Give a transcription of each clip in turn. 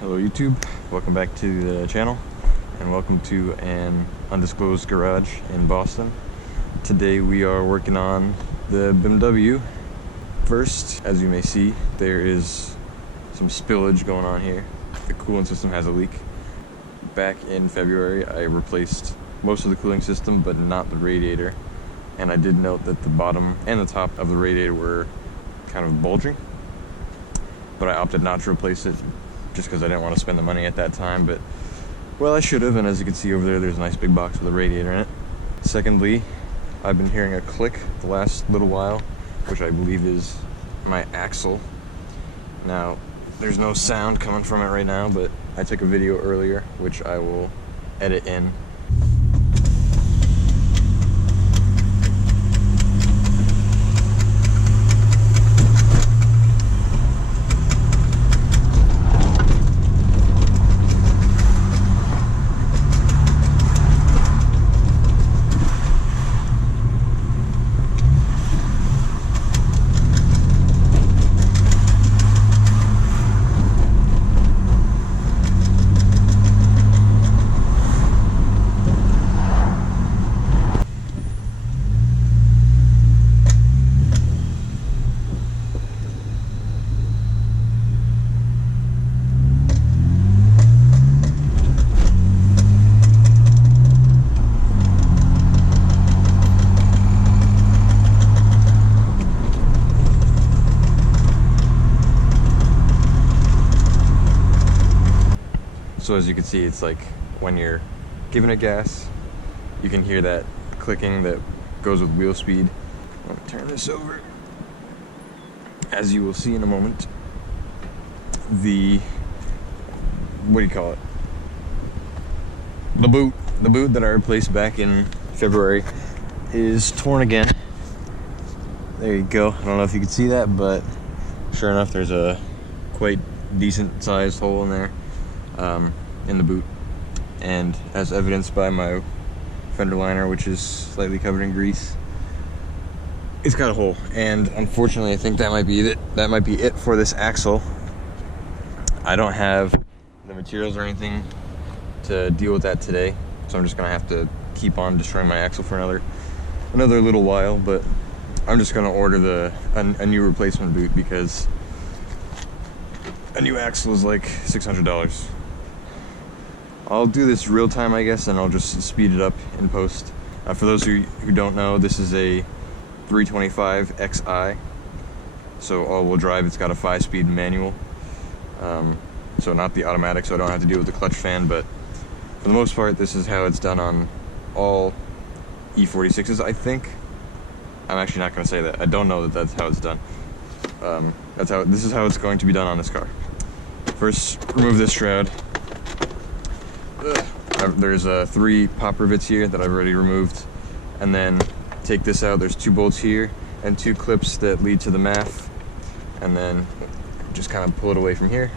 Hello YouTube, welcome back to the channel and welcome to an undisclosed garage in Boston. Today we are working on the BMW. First, as you may see, there is some spillage going on here. The coolant system has a leak. Back in February I replaced most of the cooling system but not the radiator, and I did note that the bottom and the top of the radiator were kind of bulging, but I opted not to replace it just because I didn't want to spend the money at that time. But well, I should have, and as you can see over there, there's a nice big box with a radiator in it. Secondly, I've been hearing a click the last little while, which I believe is my axle. Now there's no sound coming from it right now, but I took a video earlier which I will edit in. So as you can see, it's like when you're giving it gas, you can hear that clicking that goes with wheel speed. Let me turn this over. As you will see in a moment, the, what do you call it? The boot that I replaced back in February is torn again. There you go. I don't know if you can see that, but sure enough, there's a quite decent sized hole in there. In the boot, and as evidenced by my fender liner, which is slightly covered in grease, it's got a hole. And unfortunately, I think that might be it. That might be it for this axle. I don't have the materials or anything to deal with that today, so I'm just gonna have to keep on destroying my axle for another little while. But I'm just gonna order a new replacement boot because a new axle is like $600. I'll do this real time, I guess, and I'll just speed it up in post. For those who don't know, this is a 325 XI, so all-wheel drive. It's got a 5-speed manual, so not the automatic, so I don't have to deal with the clutch fan, but for the most part, this is how it's done on all E46s, I think. I'm actually not going to say that. I don't know that that's how it's done. This is how it's going to be done on this car. First, remove this shroud. There's 3 pop rivets here that I've already removed, and then take this out. There's 2 bolts here and 2 clips that lead to the MAF, and then just kind of pull it away from here,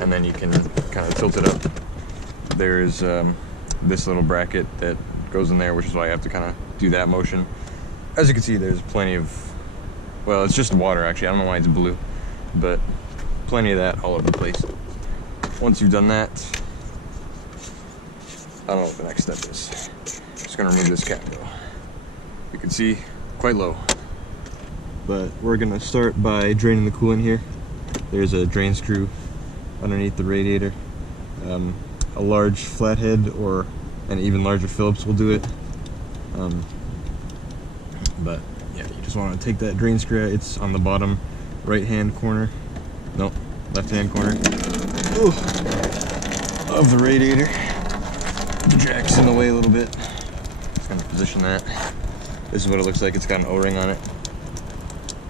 and then you can kind of tilt it up. There's this little bracket that goes in there, which is why I have to kind of do that motion. As you can see, there's plenty of, well, it's just water actually. I don't know why it's blue, but plenty of that all over the place. Once you've done that, I don't know what the next step is. Just gonna remove this cap though. You can see, quite low. But we're gonna start by draining the coolant here. There's a drain screw underneath the radiator. A large flathead or an even larger Phillips will do it. But yeah, you just wanna take that drain screw out. It's on the bottom right-hand corner. Nope, left-hand corner. Ooh. Of the radiator. The jack's in the way a little bit. Just gonna position that. This is what it looks like. It's got an O-ring on it.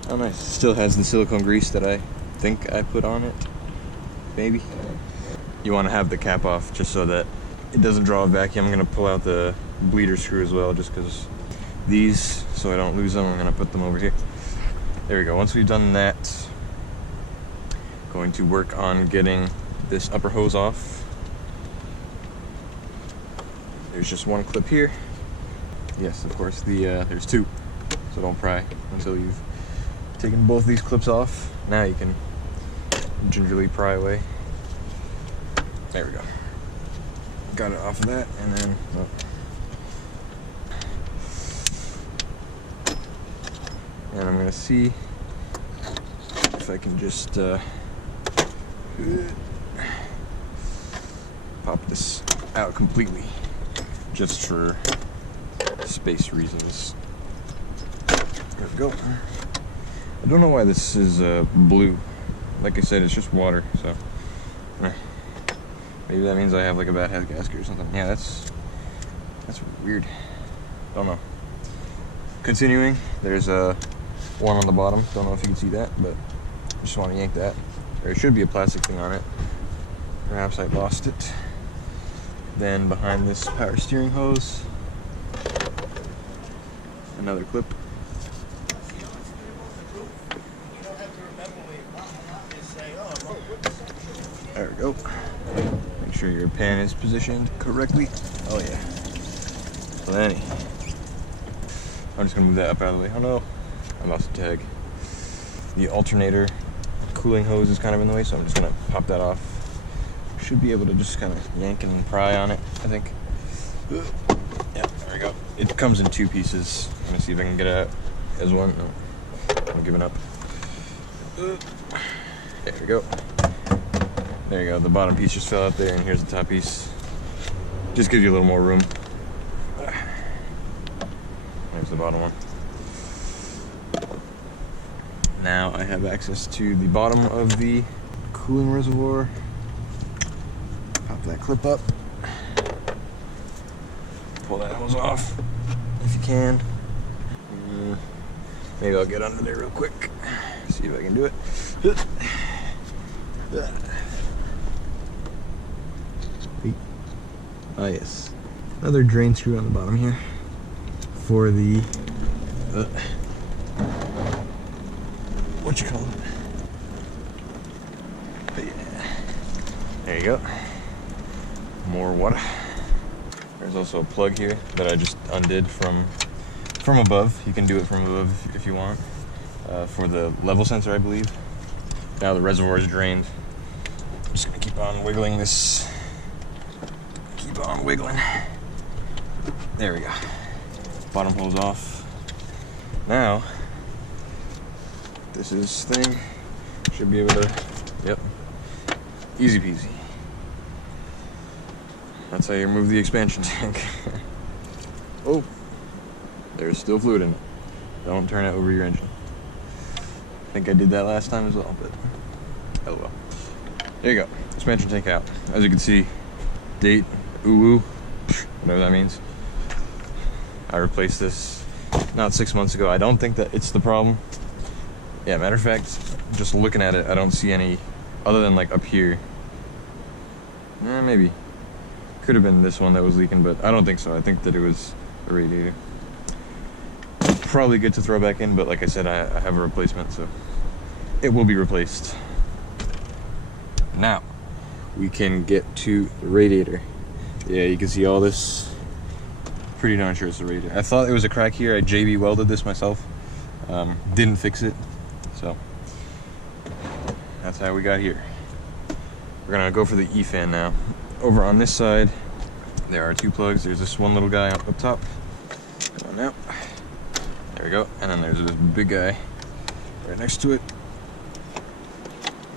Oh nice. Still has the silicone grease that I think I put on it. Maybe. You want to have the cap off just so that it doesn't draw a vacuum. I'm gonna pull out the bleeder screw as well, just because these, so I don't lose them. I'm gonna put them over here. There we go. Once we've done that, going to work on getting this upper hose off. There's just 1 clip here. Yes, of course, there's 2, so don't pry until you've taken both these clips off. Now you can gingerly pry away. There we go. Got it off of that, and then and I'm gonna see if I can just pop this out completely, just for space reasons. There we go. I don't know why this is blue. Like I said, it's just water, so maybe that means I have like a bad head gasket or something. Yeah, that's weird. Don't know. Continuing, there's one on the bottom. Don't know if you can see that, but I just want to yank that. There should be a plastic thing on it. Perhaps I lost it. Then behind this power steering hose, another clip. There we go. Make sure your pan is positioned correctly. Oh yeah. Plenty. I'm just gonna move that up out of the way. Oh no, I lost the tag. The alternator cooling hose is kind of in the way, so I'm just gonna pop that off. Should be able to just kind of yank and pry on it, I think. Yeah, there we go. It comes in two pieces. I'm gonna see if I can get it out as one. No, I'm giving up. There we go. There you go. The bottom piece just fell out there, and here's the top piece. Just gives you a little more room. There's the bottom one. Now I have access to the bottom of the cooling reservoir. Pop that clip up. Pull that hose off if you can. Maybe I'll get under there real quick. See if I can do it. Oh yes. Another drain screw on the bottom here for the what you call it? But yeah. There you go. More water. There's also a plug here that I just undid from above. You can do it from above if you want. For the level sensor, I believe. Now the reservoir is drained. I'm just gonna keep on wiggling this. Keep on wiggling. There we go. Bottom hole's off. Now, this is thing. Should be able to, yep. Easy peasy. That's how you remove the expansion tank. Oh, there's still fluid in it. Don't turn it over your engine. I think I did that last time as well, but oh well. There you go, expansion tank out. As you can see, date, ooh, whatever that means. I replaced this not 6 months ago. I don't think that it's the problem. Yeah, matter of fact, just looking at it, I don't see any, other than like up here. Maybe. Could have been this one that was leaking, but I don't think so. I think that it was a radiator. Probably good to throw back in, but like I said, I have a replacement, so it will be replaced. Now, we can get to the radiator. Yeah, you can see all this. Pretty darn sure it's a radiator. I thought it was a crack here. I JB welded this myself. Didn't fix it, so that's how we got here. We're gonna go for the E-fan now. Over on this side, there are two plugs. There's this one little guy up top. Come on now. There we go. And then there's this big guy right next to it.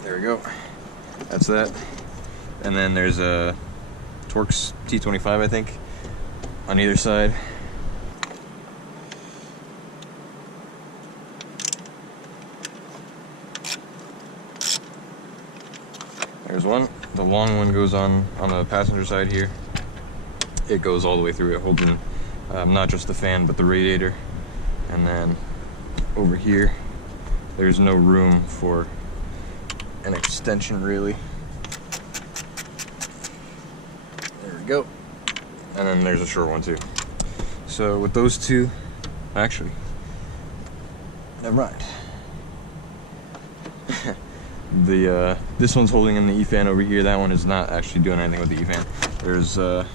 There we go. That's that. And then there's a Torx T25, I think, on either side. There's one. The long one goes on the passenger side here. It goes all the way through it, holding not just the fan, but the radiator. And then over here, there's no room for an extension, really. There we go. And then there's a short one too. So with those two, actually, never mind. This one's holding in the E-fan over here. That one is not actually doing anything with the E-fan. There's that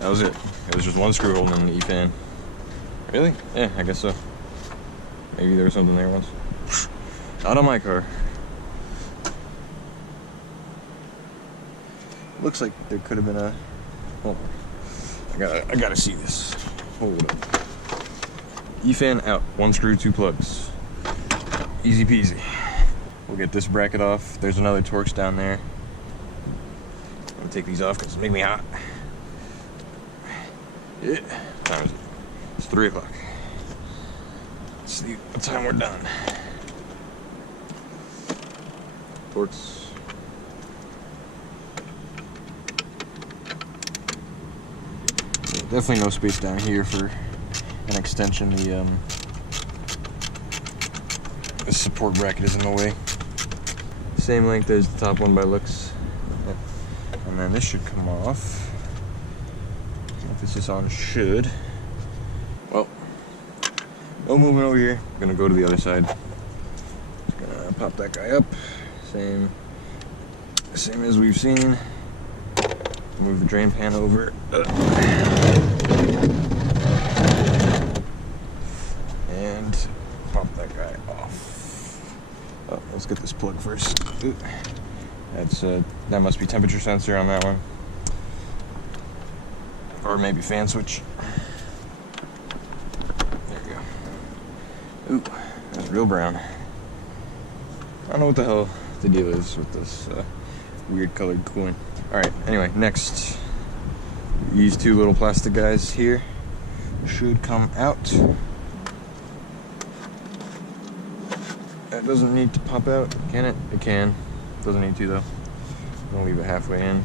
was it. It was just one screw holding in the E-fan. Really? Yeah, I guess so. Maybe there was something there once. Not on my car. Looks like there could have been a, hold on, I gotta see this. Hold up. E-fan out, 1 screw, 2 plugs. Easy peasy. We'll get this bracket off. There's another Torx down there. I'm gonna take these off because it's making me hot. Yeah, time is it? It's 3 o'clock. Let's see what time we're done. Torx. Definitely no space down here for an extension. The support bracket is in the way. Same length as the top one by looks. And then this should come off. If this is on, should. Well, no movement over here. I'm gonna go to the other side. Just gonna pop that guy up. Same as we've seen. Move the drain pan over. And pop that guy off. Oh, let's get this plug first. Ooh. That's that must be temperature sensor on that one. Or maybe fan switch. There we go. Ooh, that's real brown. I don't know what the hell the deal is with this weird colored coolant. Alright, anyway, next. These 2 little plastic guys here should come out. That doesn't need to pop out, can it? It can. Doesn't need to though. I'm gonna leave it halfway in.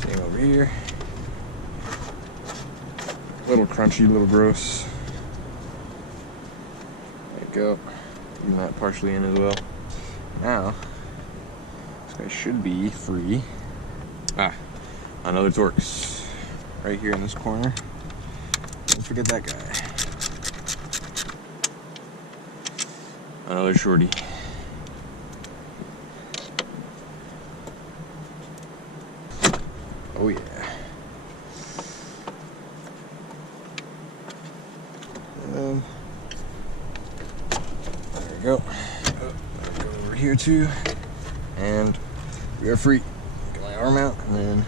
Same over here. A little crunchy, a little gross. There you go. Leaving that partially in as well. Now, this guy should be free. Ah, another Torx. Right here in this corner. Don't forget that guy. Another shorty. Oh yeah. There we go. Go over here too. And we are free. Get my arm out and then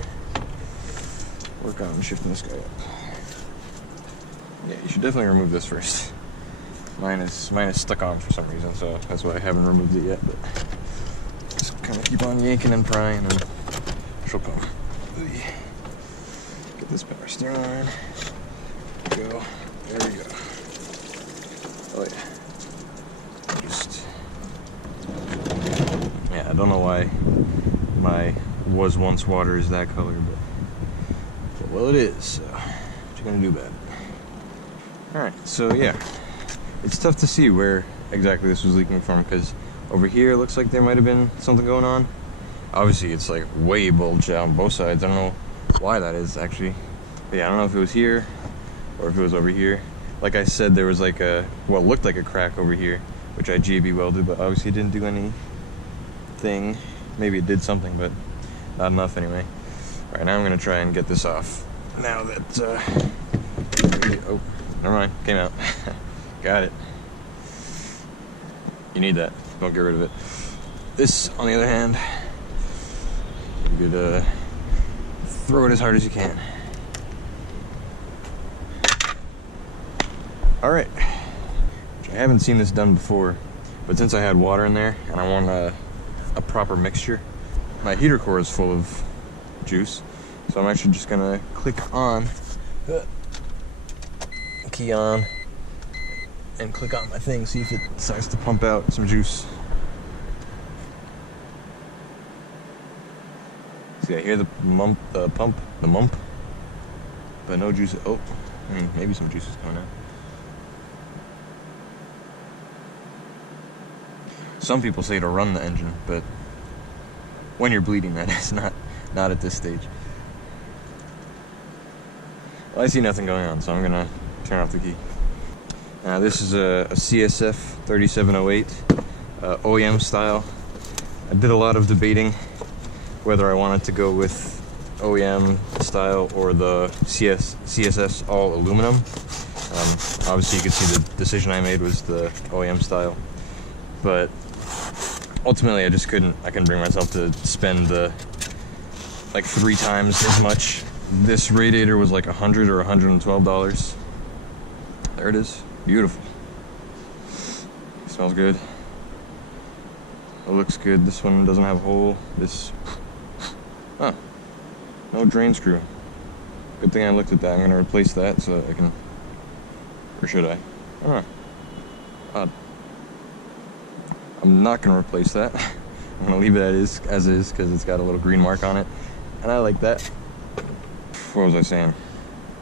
work on shifting this guy up. Yeah, you should definitely remove this first. Mine is stuck on for some reason, so that's why I haven't removed it yet, but just kind of keep on yanking and prying and she'll come. Get this power steering on. Go. There we go. Oh yeah. Yeah, I don't know why my was once water is that color, but well, it is, so what you gonna do about it? Alright, so yeah. It's tough to see where exactly this was leaking from, because over here it looks like there might have been something going on. Obviously it's like way bulged out on both sides. I don't know why that is actually. But yeah, I don't know if it was here or if it was over here. Like I said, there was like what looked like a crack over here, which I JB welded, but obviously it didn't do anything. Maybe it did something, but not enough anyway. Alright, now I'm gonna try and get this off. Now that oh, never mind, came out. Got it. You need that. Don't get rid of it. This, on the other hand, you could throw it as hard as you can. Alright. I haven't seen this done before, but since I had water in there and I want a proper mixture, my heater core is full of juice, so I'm actually just gonna click on, key on, and click on my thing, see if it decides to pump out some juice. See, I hear the mump, the mump, but no juice. Oh, maybe some juice is coming out. Some people say to run the engine, but when you're bleeding, that is not at this stage. Well, I see nothing going on, so I'm gonna turn off the key. Now this is a CSF 3708 OEM style. I did a lot of debating whether I wanted to go with OEM style or the CSF's all aluminum. Obviously you can see the decision I made was the OEM style, but ultimately I couldn't bring myself to spend the like 3 times as much. This radiator was like $100 or $112. There it is. Beautiful. Smells good. It looks good. This one doesn't have a hole. This, huh, no drain screw. Good thing I looked at that. I'm gonna replace that so that I can, or should I? I don't know. Odd. I'm not gonna replace that. I'm gonna leave it as is because it's got a little green mark on it, and I like that. What was I saying?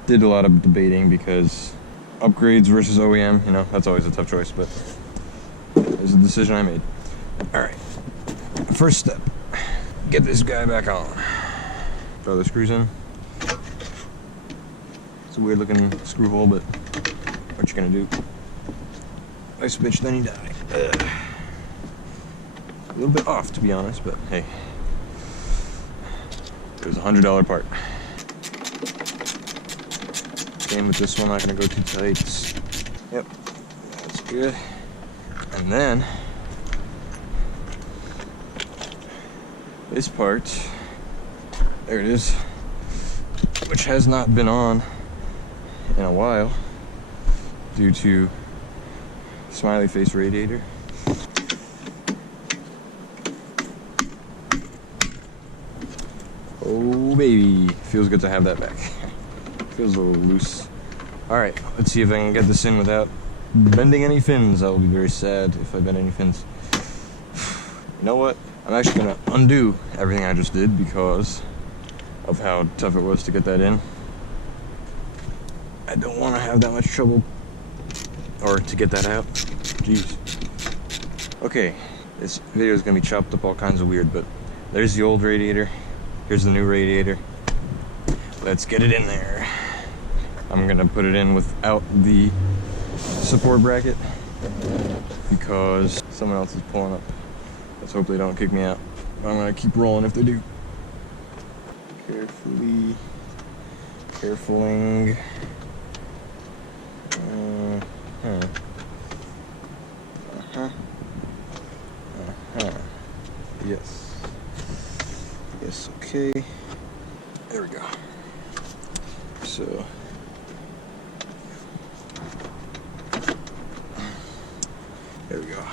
Did a lot of debating because upgrades versus OEM, you know, that's always a tough choice, but it was a decision I made. Alright, first step, get this guy back on. Throw the screws in. It's a weird looking screw hole, but what you gonna do? Nice bitch, then you die. A little bit off, to be honest, but hey. It was a $100 part. Same with this one, not gonna go too tight. Yep, that's good. And then, this part, there it is, which has not been on in a while due to smiley face radiator. Oh baby, feels good to have that back. Feels a little loose. Alright, let's see if I can get this in without bending any fins. I will be very sad if I bend any fins. You know what? I'm actually gonna undo everything I just did because of how tough it was to get that in. I don't want to have that much trouble, or to get that out. Jeez. Okay, this video is gonna be chopped up all kinds of weird, but there's the old radiator. Here's the new radiator. Let's get it in there. I'm gonna put it in without the support bracket because someone else is pulling up. Let's hope they don't kick me out. But I'm gonna keep rolling if they do. Carefully. Carefuling. Yes. Yes, okay. There we go. So. There we go.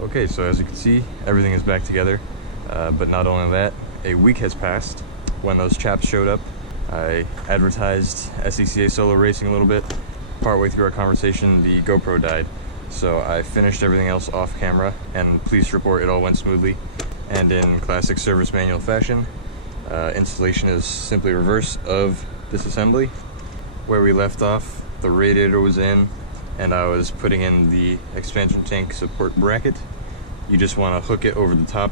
Okay, so as you can see, everything is back together, but not only that, a week has passed. When those chaps showed up, I advertised SCCA solo racing a little bit. Partway through our conversation, the GoPro died, so I finished everything else off camera, and pleased to report it all went smoothly. And in classic service manual fashion, installation is simply reverse of disassembly. Where we left off, the radiator was in, and I was putting in the expansion tank support bracket. You just want to hook it over the top,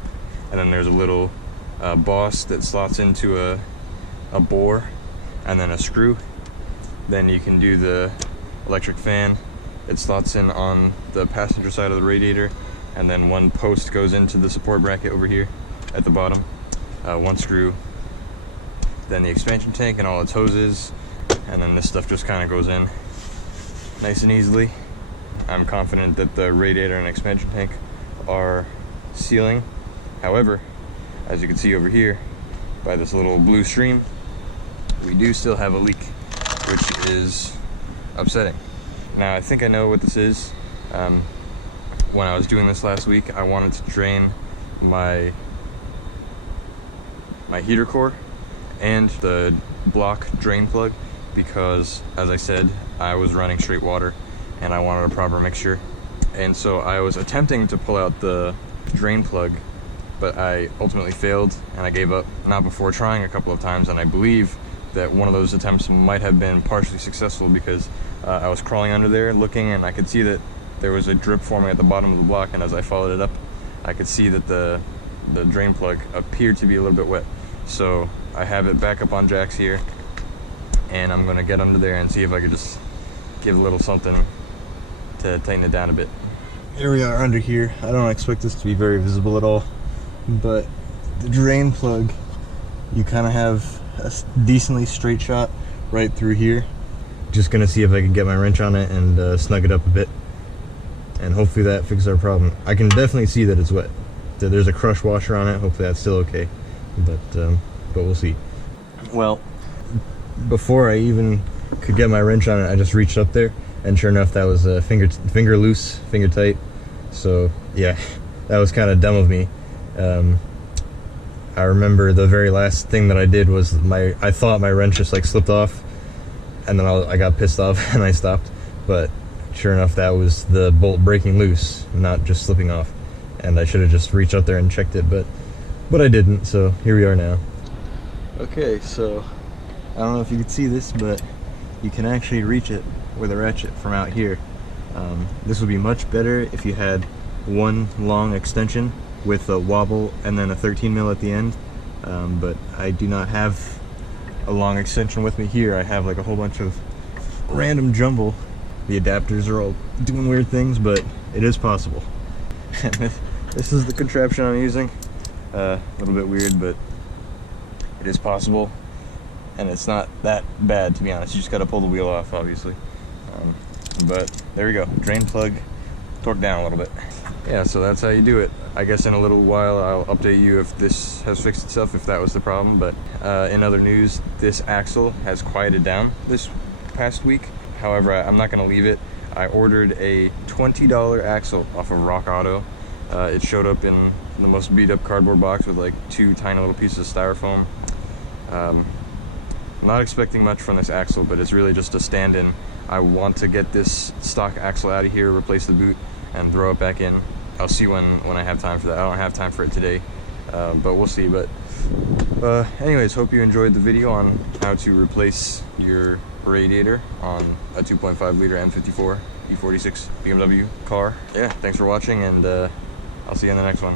and then there's a little boss that slots into a bore, and then a screw. Then you can do the electric fan. It slots in on the passenger side of the radiator, and then one post goes into the support bracket over here at the bottom. One screw, then the expansion tank and all its hoses, and then this stuff just kind of goes in nice and easily. I'm confident that the radiator and expansion tank are sealing. However, as you can see over here by this little blue stream, we do still have a leak, which is upsetting. Now I think I know what this is. When I was doing this last week, I wanted to drain my heater core and the block drain plug because, as I said, I was running straight water and I wanted a proper mixture. And so I was attempting to pull out the drain plug, but I ultimately failed and I gave up, not before trying a couple of times, and I believe that one of those attempts might have been partially successful because I was crawling under there looking, and I could see that there was a drip forming at the bottom of the block, and as I followed it up, I could see that the drain plug appeared to be a little bit wet. So I have it back up on jacks here, and I'm gonna get under there and see if I could just give a little something to tighten it down a bit. Here we are under here. I don't expect this to be very visible at all, but the drain plug, you kind of have a decently straight shot right through here. Just gonna see if I can get my wrench on it and snug it up a bit, and hopefully that fixes our problem. I can definitely see that it's wet. There's a crush washer on it. Hopefully that's still okay, but we'll see. Well, before I even could get my wrench on it, I just reached up there, and sure enough, that was finger loose, finger tight. So yeah, that was kind of dumb of me. I remember the very last thing that I did was I thought my wrench just like slipped off, and then I got pissed off and I stopped. But sure enough, that was the bolt breaking loose, not just slipping off. And I should have just reached out there and checked it, but I didn't. So here we are now. Okay, so I don't know if you can see this, but you can actually reach it with a ratchet from out here. This would be much better if you had one long extension with a wobble and then a 13 mil at the end, but I do not have a long extension with me here. I have like a whole bunch of random jumble. The adapters are all doing weird things, but it is possible. This is the contraption I'm using. A little bit weird, but it is possible, and it's not that bad, to be honest. You just gotta pull the wheel off, obviously. But there we go, drain plug torqued down a little bit. Yeah, so that's how you do it. I guess in a little while I'll update you if this has fixed itself, if that was the problem. But in other news, this axle has quieted down this past week. However, I'm not gonna leave it. I ordered a $20 axle off of Rock Auto. It showed up in the most beat up cardboard box with like 2 tiny little pieces of styrofoam. I'm not expecting much from this axle, but it's really just a stand-in. I want to get this stock axle out of here, replace the boot, and throw it back in. I'll see when I have time for that. I don't have time for it today, but we'll see. But anyways, hope you enjoyed the video on how to replace your radiator on a 2.5 liter M54 E46 BMW car. Yeah, thanks for watching, and I'll see you in the next one.